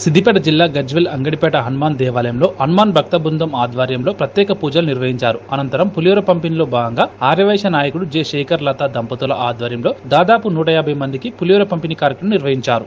సిద్దిపేట జిల్లా గజ్వెల్ అంగడిపేట హనుమాన్ దేవాలయంలో హనుమాన్ భక్త బృందం ఆధ్వర్యంలో ప్రత్యేక పూజలు నిర్వహించారు. అనంతరం పులిహోర పంపిణీలో భాగంగా ఆర్యవైశ్య నాయకుడు జె. శేఖర్ లతా దంపతుల ఆధ్వర్యంలో దాదాపు నూట యాభై మందికి పులిహోర పంపిణీ కార్యక్రమం నిర్వహించారు.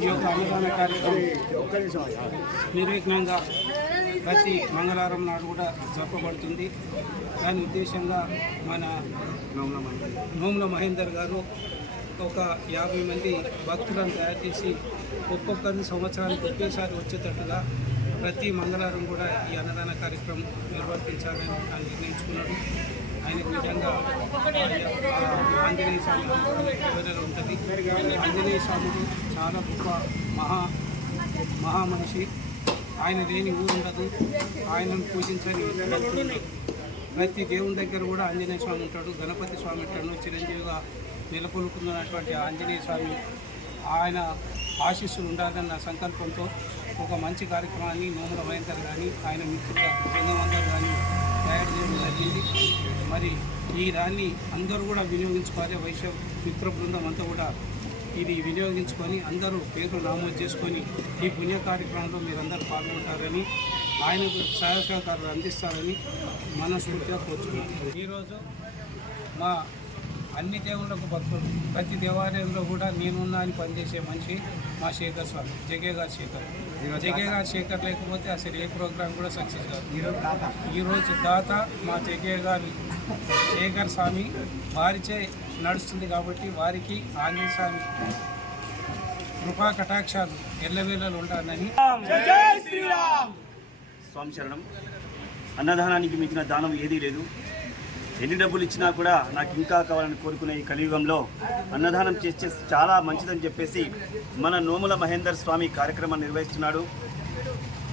ఈ యొక్క అన్నదాన కార్యక్రమం నిర్విఘ్నంగా ప్రతి మంగళవారం నాడు కూడా జరపబడుతుంది. దాని ఉద్దేశంగా మన నోముల మహేందర్ గారు ఒక యాభై మంది భక్తులను తయారు చేసి ఒక్కొక్కరిని సంవత్సరానికి ఒకేసారి వచ్చేటట్టుగా ప్రతి మంగళవారం కూడా ఈ అన్నదాన కార్యక్రమం నిర్వర్తించాలని ఆయన నిర్ణయించుకున్నాడు. ఆయనకు నిజంగా ఆ ఆంజనేయ స్వామి ఎవరైనా ఉంటుంది. ఆంజనేయ స్వాముడు చాలా గొప్ప మహా మహా మనిషి. ఆయన లేని ఊరు ఉండదు. ఆయనను పూజించని ప్రతి దేవుని దగ్గర కూడా ఆంజనేయ స్వామి ఉంటాడు. గణపతి స్వామి ఉంటాడు. చిరంజీవిగా నెలకొల్పుతున్నటువంటి ఆంజనేయ స్వామి ఆయన ఆశీస్సులు ఉండాలన్న సంకల్పంతో ఒక మంచి కార్యక్రమాన్ని నోముల మహేందర్ కానీ ఆయన మిత్రుల బృందమందరూ కానీ తయారు చేయడం జరిగింది మరి ఈ దాన్ని అందరూ కూడా వినియోగించుకోవాలి. వైశ్య మిత్ర బృందం అంతా కూడా ఇది వినియోగించుకొని అందరూ పేర్లు నమోదు చేసుకొని ఈ పుణ్య కార్యక్రమంలో మీరందరూ పాల్గొంటారని ఆయనకు సహాయ సహకారాలు అందిస్తారని మనస్ఫూర్తిగా కోరుతున్నాను ఈరోజు మా అన్ని దేవుళ్ళకు భక్తులు. ప్రతి దేవాలయంలో కూడా నేనున్నా అని పనిచేసే మనిషి మా శేఖర్ స్వామి జగేగా శేఖర్. జగేగా శేఖర్ లేకపోతే అసలు ఏ ప్రోగ్రామ్ కూడా సక్సెస్ కాదు. ఈరోజు దాత. మా జగే గారి శేఖర్ స్వామి వారిచే నడుస్తుంది కాబట్టి వారికి ఆంజనేయ స్వామి కృపా కటాక్షాలు ఎల్లవేళలు ఉండాలని. స్వామి శరణం. అన్నదానానికి మించిన దానం ఏదీ లేదు. ఎన్ని డబ్బులు ఇచ్చినా కూడా నాకు ఇంకా కావాలని కోరుకునే ఈ కలియుగంలో అన్నదానం చేస్తే చాలా మంచిదని చెప్పేసి మన నోముల మహేందర్ స్వామి కార్యక్రమాన్ని నిర్వహిస్తున్నాడు.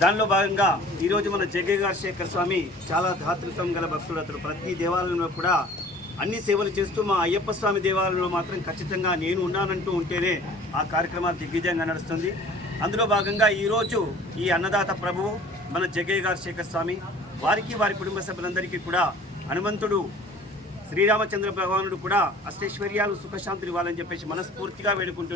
దానిలో భాగంగా ఈరోజు మన జగేగార్ శేఖర్ స్వామి చాలా ధాతృత్వం గల భక్తుడు. అతడు ప్రతి దేవాలయంలో కూడా అన్ని సేవలు చేస్తూ మా అయ్యప్ప స్వామి దేవాలయంలో మాత్రం ఖచ్చితంగా నేను ఉన్నానంటూ ఉంటేనే ఆ కార్యక్రమాలు దిగ్విజయంగా నడుస్తుంది. అందులో భాగంగా ఈరోజు ఈ అన్నదాత ప్రభువు మన జగ్గయ్య గారు శేఖర్ స్వామి వారికి వారి కుటుంబ సభ్యులందరికీ కూడా హనుమంతుడు శ్రీరామచంద్ర భగవానుడు కూడా అష్టైశ్వర్యాలు సుఖశాంతులు ఇవ్వాలని చెప్పేసి మనస్ఫూర్తిగా వేడుకుంటున్నాను